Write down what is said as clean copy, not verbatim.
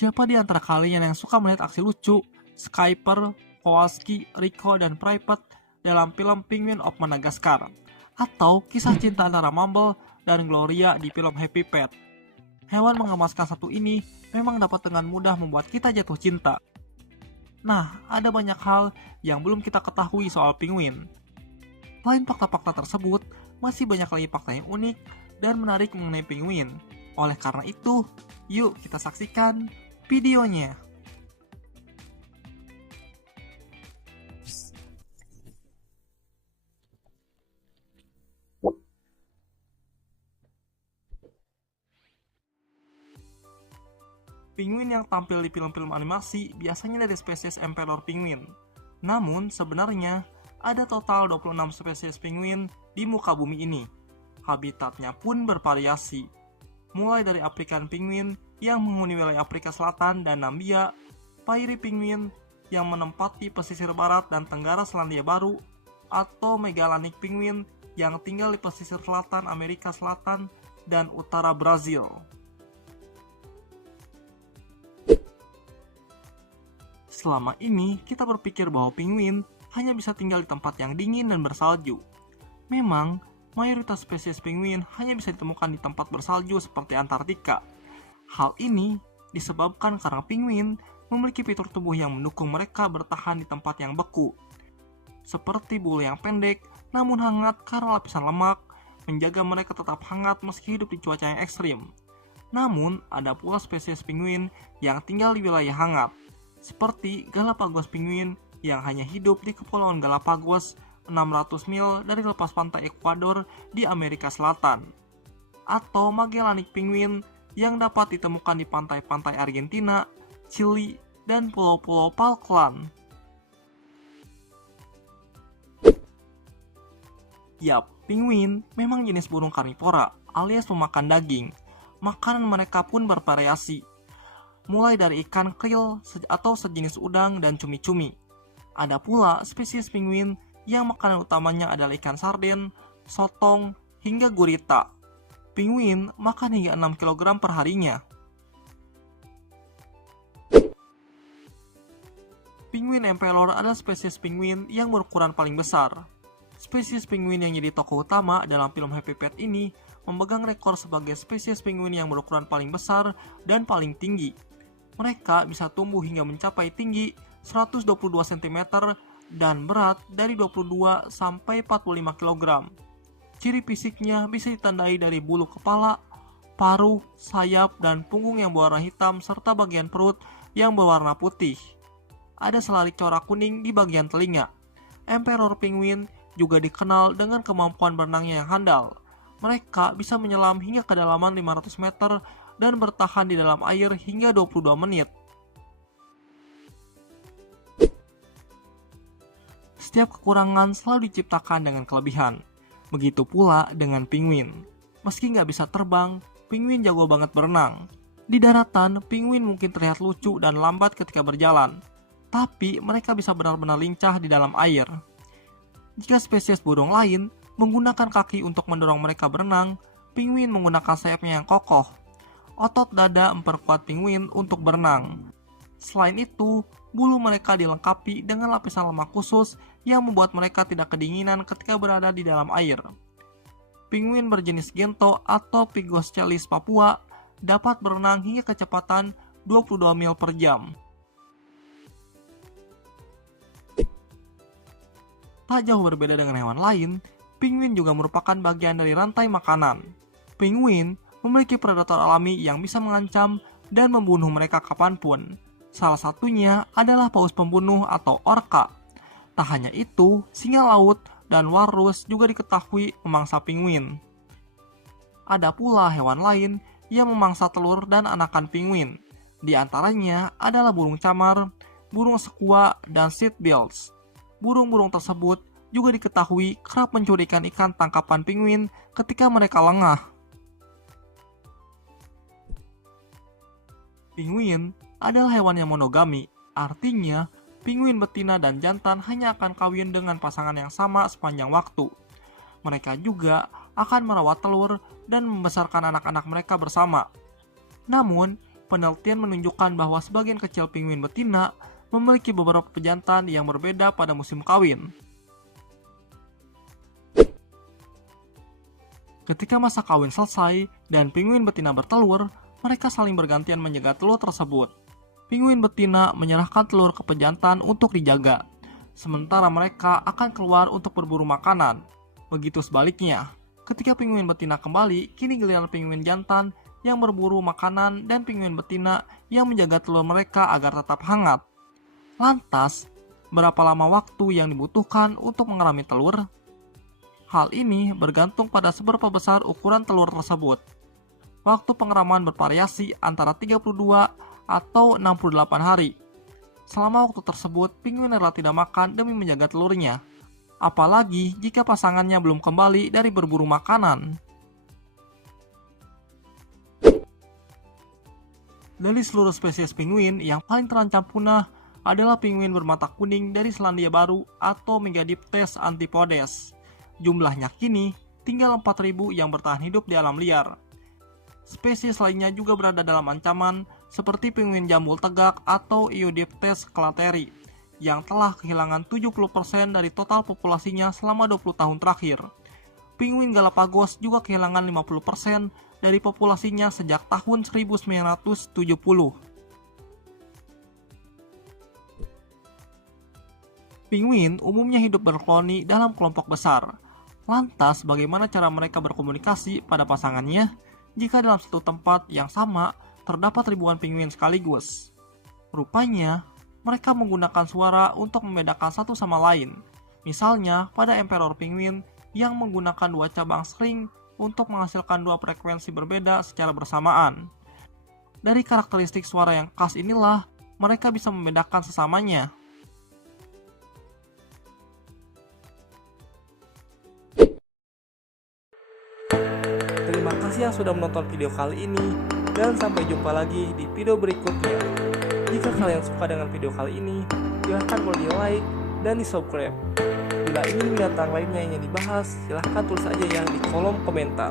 Siapa di antara kalian yang suka melihat aksi lucu Skyper, Kowalski, Rico, dan Private dalam film Penguin of Madagascar? Atau kisah cinta antara Mumble dan Gloria di film Happy Pet? Hewan mengemaskan satu ini memang dapat dengan mudah membuat kita jatuh cinta. Nah, ada banyak hal yang belum kita ketahui soal penguin. Selain fakta-fakta tersebut, masih banyak lagi fakta yang unik dan menarik mengenai penguin. Oleh karena itu, yuk kita saksikan videonya. Penguin yang tampil di film-film animasi biasanya dari spesies Emperor penguin. Namun, sebenarnya ada total 26 spesies penguin di muka bumi ini. Habitatnya pun bervariasi, mulai dari African penguin yang menghuni wilayah Afrika Selatan dan Namibia, Prairie penguin yang menempati pesisir barat dan tenggara Selandia Baru, atau Megalanic penguin yang tinggal di pesisir selatan Amerika Selatan dan utara Brazil. Selama ini, kita berpikir bahwa penguin hanya bisa tinggal di tempat yang dingin dan bersalju. Memang, mayoritas spesies penguin hanya bisa ditemukan di tempat bersalju seperti Antartika. Hal ini disebabkan karena penguin memiliki fitur tubuh yang mendukung mereka bertahan di tempat yang beku. Seperti bulu yang pendek namun hangat karena lapisan lemak, menjaga mereka tetap hangat meski hidup di cuaca yang ekstrim. Namun, ada pula spesies penguin yang tinggal di wilayah hangat, seperti Galapagos penguin yang hanya hidup di Kepulauan Galapagos 600 mil dari lepas pantai Ekuador di Amerika Selatan, atau Magellanic penguin yang dapat ditemukan di pantai-pantai Argentina, Chili, dan pulau-pulau Falkland. Yap, penguin memang jenis burung karnivora alias pemakan daging. Makanan mereka pun bervariasi, mulai dari ikan krill atau sejenis udang dan cumi-cumi. Ada pula spesies penguin yang makanan utamanya adalah ikan sarden, sotong, hingga gurita. Penguin makan hingga 6 kg per harinya. Penguin emperor adalah spesies penguin yang berukuran paling besar. Spesies penguin yang jadi tokoh utama dalam film Happy Pet ini memegang rekor sebagai spesies penguin yang berukuran paling besar dan paling tinggi. Mereka bisa tumbuh hingga mencapai tinggi 122 cm dan berat dari 22 sampai 45 kg. Ciri fisiknya bisa ditandai dari bulu kepala, paruh, sayap, dan punggung yang berwarna hitam serta bagian perut yang berwarna putih. Ada selarik corak kuning di bagian telinga. Emperor penguin juga dikenal dengan kemampuan berenangnya yang handal. Mereka bisa menyelam hingga kedalaman 500 meter dan bertahan di dalam air hingga 22 menit. Setiap kekurangan selalu diciptakan dengan kelebihan. Begitu pula dengan penguin. Meski nggak bisa terbang, penguin jago banget berenang. Di daratan, penguin mungkin terlihat lucu dan lambat ketika berjalan, tapi mereka bisa benar-benar lincah di dalam air. Jika spesies burung lain menggunakan kaki untuk mendorong mereka berenang, penguin menggunakan sayapnya yang kokoh. Otot dada memperkuat penguin untuk berenang. Selain itu, bulu mereka dilengkapi dengan lapisan lemak khusus yang membuat mereka tidak kedinginan ketika berada di dalam air. Penguin berjenis Gento atau Pygoscelis Papua dapat berenang hingga kecepatan 22 mil per jam. Tak jauh berbeda dengan hewan lain, penguin juga merupakan bagian dari rantai makanan. Penguin memiliki predator alami yang bisa mengancam dan membunuh mereka kapanpun. Salah satunya adalah paus pembunuh atau orca. Tak hanya itu, singa laut dan walrus juga diketahui memangsa penguin. Ada pula hewan lain yang memangsa telur dan anakan penguin. Di antaranya adalah burung camar, burung sekua, dan seatbills. Burung-burung tersebut juga diketahui kerap mencuri ikan tangkapan penguin ketika mereka lengah. Penguin adalah hewan yang monogami, artinya penguin betina dan jantan hanya akan kawin dengan pasangan yang sama sepanjang waktu. Mereka juga akan merawat telur dan membesarkan anak-anak mereka bersama. Namun, penelitian menunjukkan bahwa sebagian kecil penguin betina memiliki beberapa pejantan yang berbeda pada musim kawin. Ketika masa kawin selesai dan penguin betina bertelur, mereka saling bergantian menjaga telur tersebut. Penguin betina menyerahkan telur ke pejantan untuk dijaga, sementara mereka akan keluar untuk berburu makanan. Begitu sebaliknya, ketika penguin betina kembali, kini giliran penguin jantan yang berburu makanan dan penguin betina yang menjaga telur mereka agar tetap hangat. Lantas, berapa lama waktu yang dibutuhkan untuk mengerami telur? Hal ini bergantung pada seberapa besar ukuran telur tersebut. Waktu pengeraman bervariasi antara 32 atau 68 hari. Selama waktu tersebut, penguin rela tidak makan demi menjaga telurnya. Apalagi jika pasangannya belum kembali dari berburu makanan. Dari seluruh spesies penguin, yang paling terancam punah adalah penguin bermata kuning dari Selandia Baru atau Megadiptes antipodes. Jumlahnya kini tinggal 4.000 yang bertahan hidup di alam liar. Spesies lainnya juga berada dalam ancaman seperti penguin jambul tegak atau Eudiptes clateri yang telah kehilangan 70% dari total populasinya selama 20 tahun terakhir. Penguin Galapagos juga kehilangan 50% dari populasinya sejak tahun 1970. Penguin umumnya hidup berkoloni dalam kelompok besar. Lantas, bagaimana cara mereka berkomunikasi pada pasangannya jika dalam satu tempat yang sama terdapat ribuan penguin sekaligus? Rupanya, mereka menggunakan suara untuk membedakan satu sama lain. Misalnya, pada emperor penguin yang menggunakan 2 cabang string untuk menghasilkan 2 frekuensi berbeda secara bersamaan. Dari karakteristik suara yang khas inilah, mereka bisa membedakan sesamanya. Terima kasih yang sudah menonton video kali ini, dan sampai jumpa lagi di video berikutnya. Jika kalian suka dengan video kali ini, silahkan boleh di like dan di subscribe. Bila ingin binatang lainnya yang dibahas, silahkan tulis aja ya di kolom komentar.